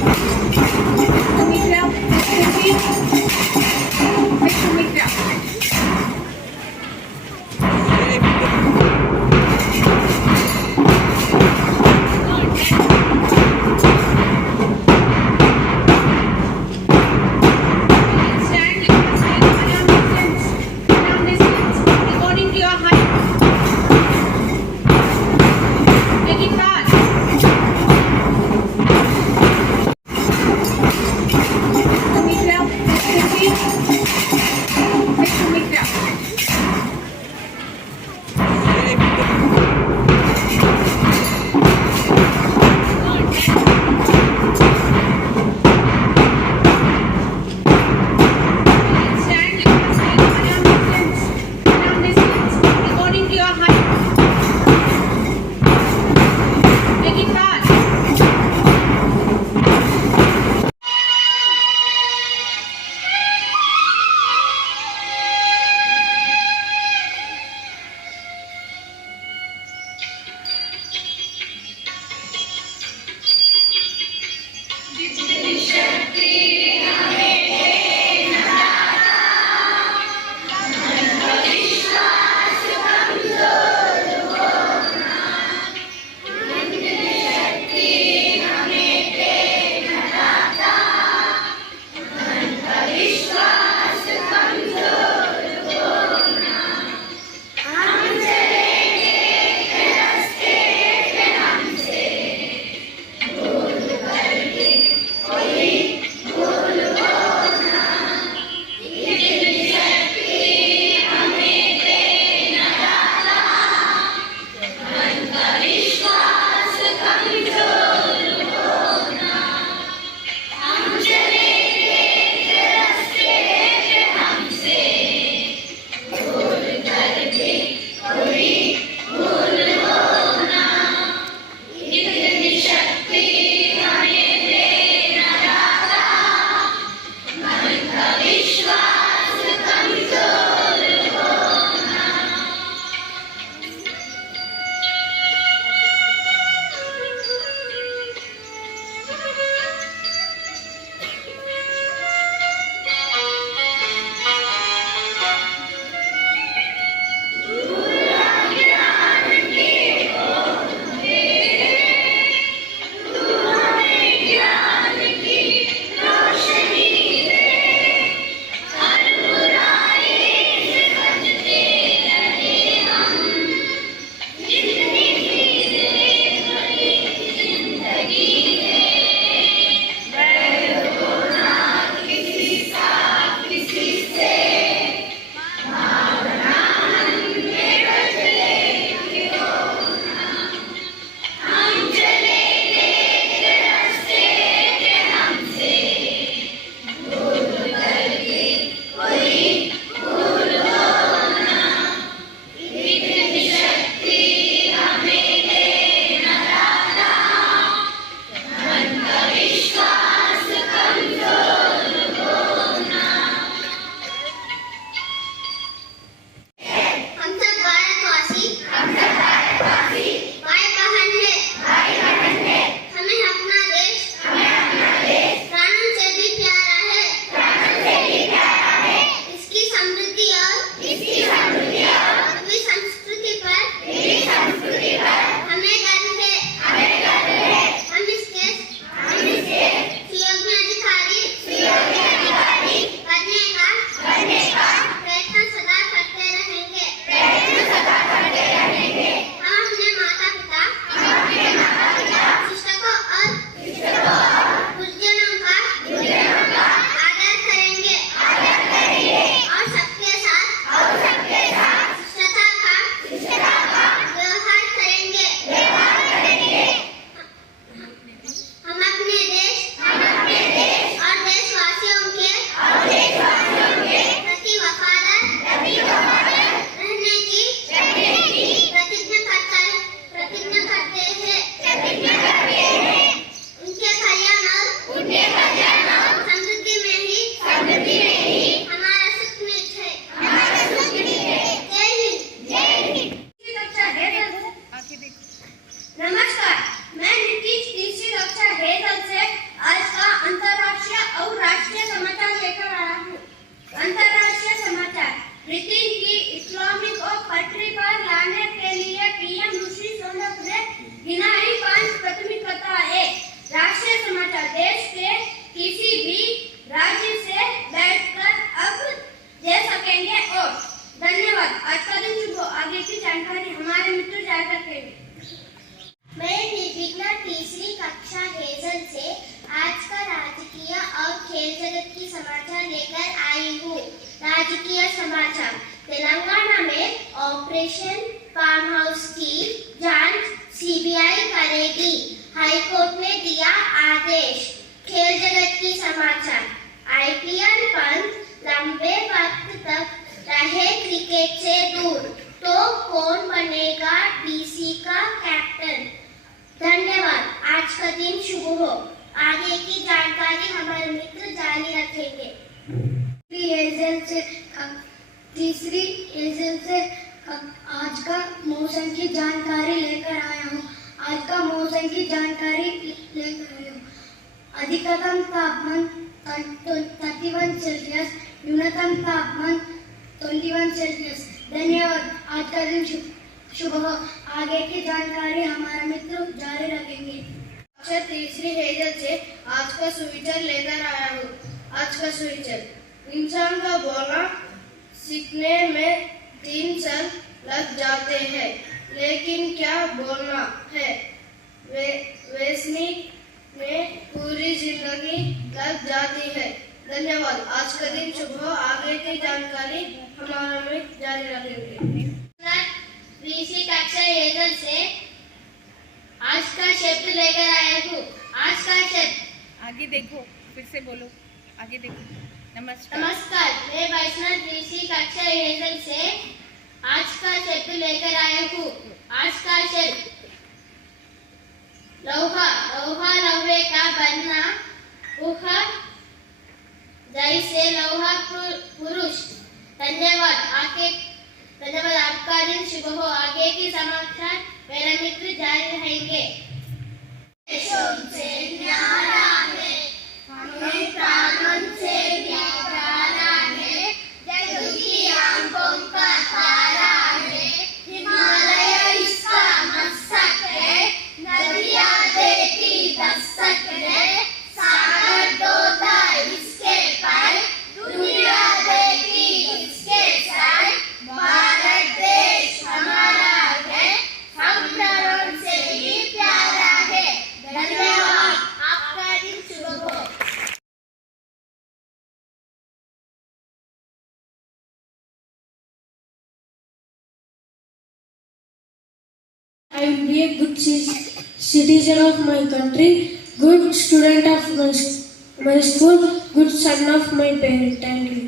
Sumitra, Sushi, Miss Sumitra. Stand alarm distance according to your height. Make it fast. समाचार। तेलंगाना में operation farm house की जांच सीबीआई करेगी, हाईकोर्ट ने दिया आदेश। खेल जगत की समाचार। आईपीएल पंत लंबे वक्त तक रहे क्रिकेट से दूर, तो कौन बनेगा डीसी का कैप्टन? धन्यवाद। आज का दिन शुभ हो। आगे की जानकारी हमारे मित्र जारी रखेंगे। तीसरी हेजल से आज का मौसम की जानकारी लेकर आया हूँ। आज का मौसम की जानकारी लेकर आया हूँ। अधिकतम तापमान 31 सेल्सियस, न्यूनतम तापमान 21 सेल्सियस। धन्यवाद। आज का दिन शुभ हो। आगे की जानकारी हमारा मित्र जारी रखेंगे। अक्षर तीसरी हेजल से आज का सुविचार लेकर आया हूँ। आज का सुविचार, इंसान का बोलना सीखने में 3 साल लग जाते हैं, लेकिन क्या बोलना है वैज्ञानिक में पूरी जिंदगी लग जाती है। धन्यवाद। आज का दिन शुभ हो। आगे की जानकारी हमारा मित्र जारी रखेंगे। तीसरी कक्षा हेजल से आज का शब्द लेकर आया हूँ। आज का शब्द, आगे देखो, फिर से बोलो, आगे देखो। नमस्कार। नमस्कार। मैं वैष्णव तीसरी कक्षा हेजल से आज का शब्द लेकर आया हूँ। आज का शब्द लोहा। लोहा लोहे का बनना, वह जैसे लोहा पुरुष। धन्यवाद। आपका दिन शुभ हो। आगे की समाचार मेरा मित्र जारी रहेंगे। से न्यारा है, हमें प्राणों से भी प्यारा है, जग की आंखों का तारा है, हिमालय इसका मस्तक है, नदियाँ देती दस्तक है, सागर तोता इसके पर, दुनिया देती इसके सर, भारत देश हमारा है, हम नरों से भी प्यारा है। धन्यवाद। आपका दिन शुभ हो। I will be a good citizen of my country, good student of my school, good son of my parent. Thank you.